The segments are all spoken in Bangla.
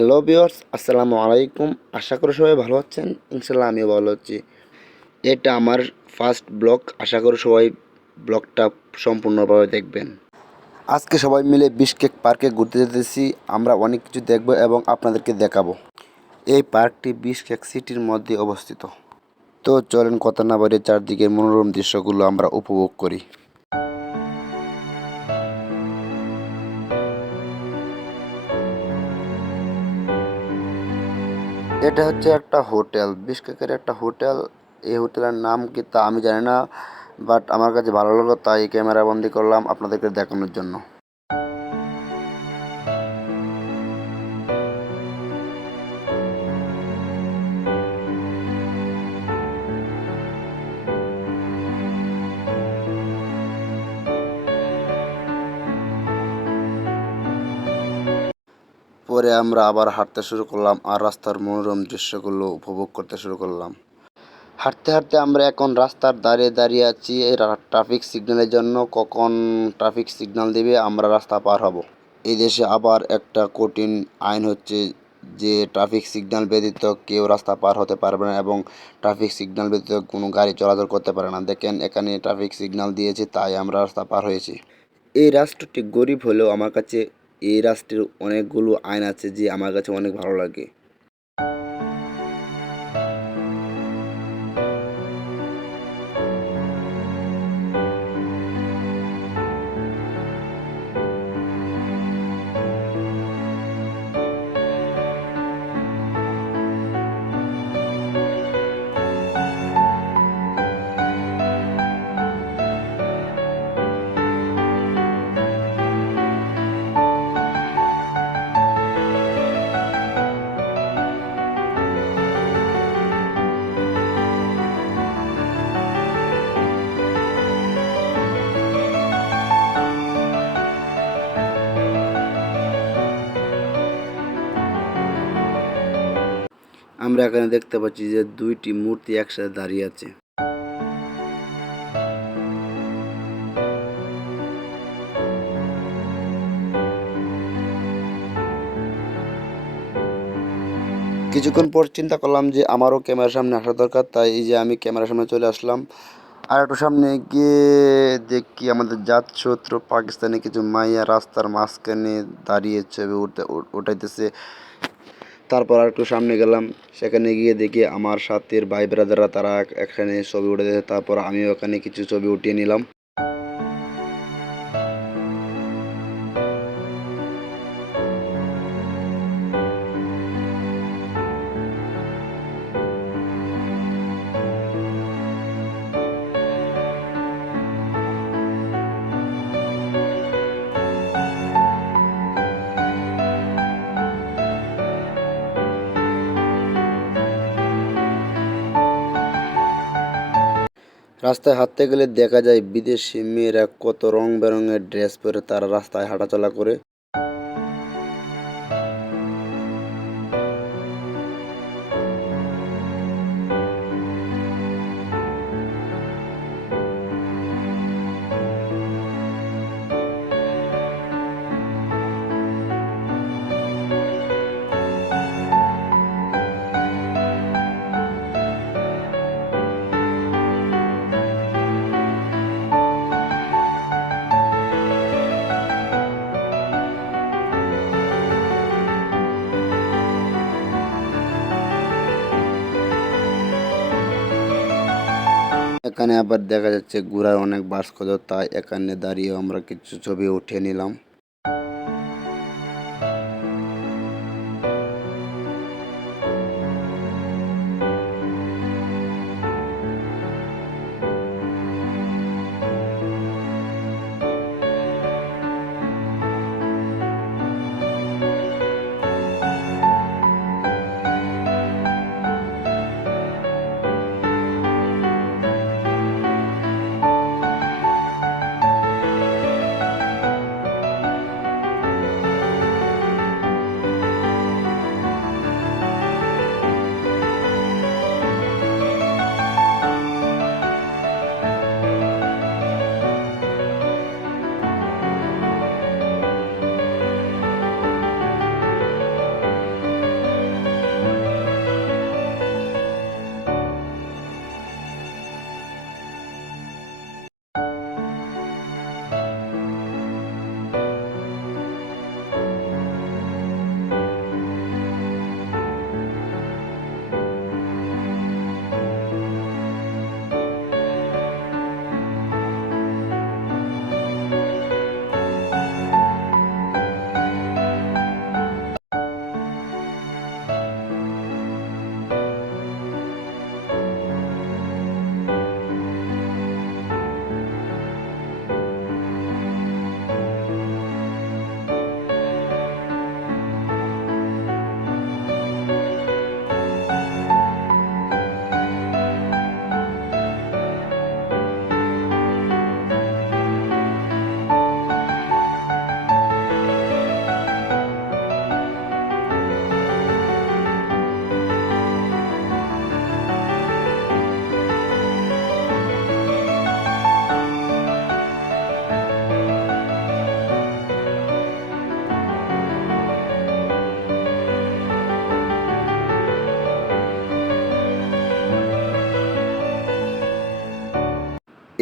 হ্যালো ভিউয়ার্স, আসসালামু আলাইকুম। আশা করি সবাই ভালো আছেন। ইনশাল্লাহ আমিও ভালো আছি। এটা আমার ফার্স্ট ব্লগ। আশা করি সবাই ব্লগটা সম্পূর্ণভাবে দেখবেন। আজকে সবাই মিলে বিশকেক পার্কে ঘুরতে যেতেছি। আমরা অনেক কিছু দেখব এবং আপনাদেরকে দেখাবো। এই পার্কটি বিশকেক সিটির মধ্যে অবস্থিত। তো চলেন কথা না বাড়িয়ে চারদিকের মনোরম দৃশ্যগুলো আমরা উপভোগ করি। এটা হচ্ছে একটা হোটেল, বিশকেকের একটা হোটেল। এই হোটেলের নাম কি তা আমি জানি না, বাট আমার কাছে ভালো লাগলো তাই ক্যামেরা বন্দি করলাম আপনাদেরকে দেখানোর জন্য। পরে আমরা আবার হাঁটতে শুরু করলাম আর রাস্তার মনোরম দৃশ্যগুলো উপভোগ করতে শুরু করলাম। হাঁটতে হাঁটতে আমরা এখন রাস্তার দাঁড়িয়ে দাঁড়িয়ে আছি এই ট্রাফিক সিগন্যালের জন্য। কখন ট্রাফিক সিগন্যাল দিবে আমরা রাস্তা পার হব। এই দেশে আবার একটা কঠিন আইন হচ্ছে যে ট্রাফিক সিগন্যাল ব্যতীত কেউ রাস্তা পার হতে পারবে না এবং ট্রাফিক সিগন্যাল ব্যতীত কোনো গাড়ি চলাচল করতে পারে না। দেখেন এখানে ট্রাফিক সিগন্যাল দিয়েছে তাই আমরা রাস্তা পার হয়েছি। এই রাষ্ট্রটি গরিব হলেও আমার কাছে এই রাষ্ট্রের অনেকগুলো আইন আছে যে আমার কাছে অনেক ভালো লাগে। আমরা এখানে দেখতে পাচ্ছি যে দুইটি মূর্তি একসাথে দাঁড়িয়ে আছে। কিছুক্ষণ পর চিন্তা করলাম যে আমারও ক্যামেরার সামনে আসা দরকার, তাই এই যে আমি ক্যামেরার সামনে চলে আসলাম। আর একটু সামনে গিয়ে দেখি আমাদের জাতশত্রু পাকিস্তানি কিছু মাইয়া রাস্তার মাঝখানে দাঁড়িয়ে ছবি উঠাইতেছে। তারপর আর একটু সামনে গেলাম, সেখানে গিয়ে দেখি আমার সাথের ভাই ব্রাদাররা তারা এখানে ছবি উঠাইতেছে। তারপর আমিও এখানে কিছু ছবি উঠিয়ে নিলাম। রাস্তায় হাঁটতে গেলে দেখা যায় বিদেশি মেয়েরা কত রং বেরঙের ড্রেস পরে তারা রাস্তায় হাঁটাচলা করে। এখানে আবার দেখা যাচ্ছে ঘোড়ার অনেক ভাস্কর্য, তাই এখানে দাঁড়িয়ে আমরা কিছু ছবি উঠিয়ে নিলাম।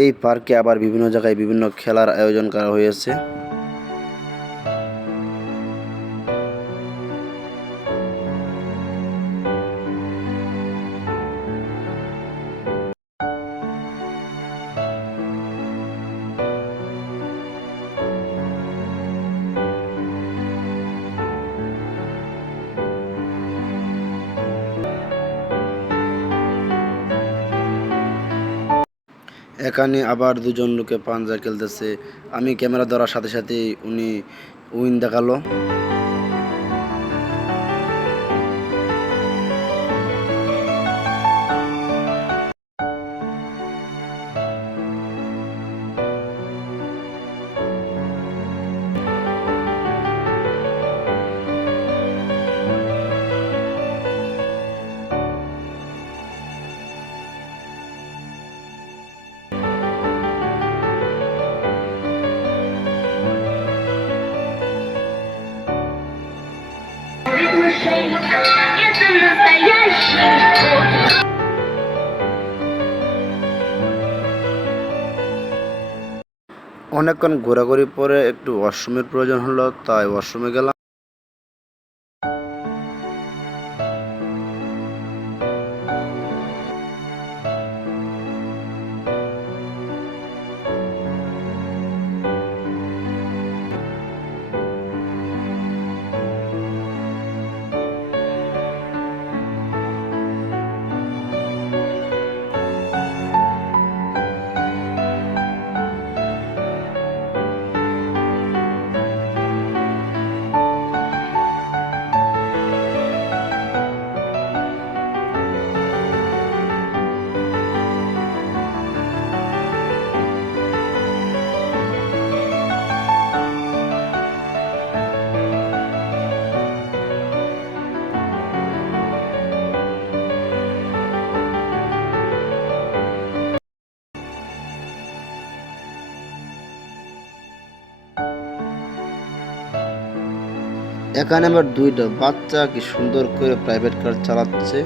এই পার্কে আবার বিভিন্ন জায়গায় বিভিন্ন খেলার আয়োজন করা হয়েছে। এখানে আবার দুজন লোকে পাঞ্জা খেলতেছে। আমি ক্যামেরা ধরার সাথে সাথেই উনি উইন দেখালো। Это настоящий спорт. অনেকক্ষণ ঘোরাঘুরি পরে একটু ওয়াশরুমের প্রয়োজন হলো, তাই ওয়াশরুমে গেলাম। এখানে আবার দুইটা বাচ্চা কি সুন্দর করে প্রাইভেট কার চালাচ্ছে।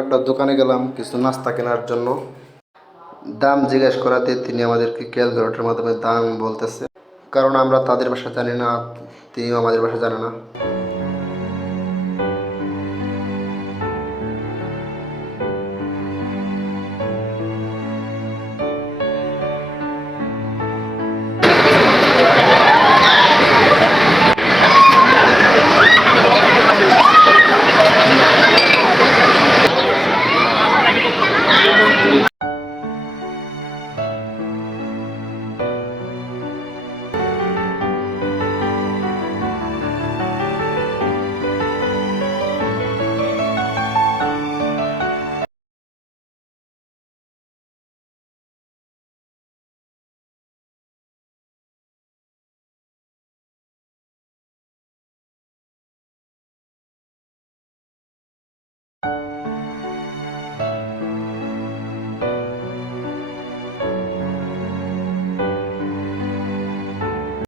একটা দোকানে গেলাম কিছু নাস্তা কেনার জন্য। দাম জিজ্ঞেস করাতে তিনি আমাদেরকে ক্যালকুলেটরের মাধ্যমে দাম বলতেছে, কারণ আমরা তাদের ভাষা জানি না, তিনিও আমাদের ভাষা জানে না।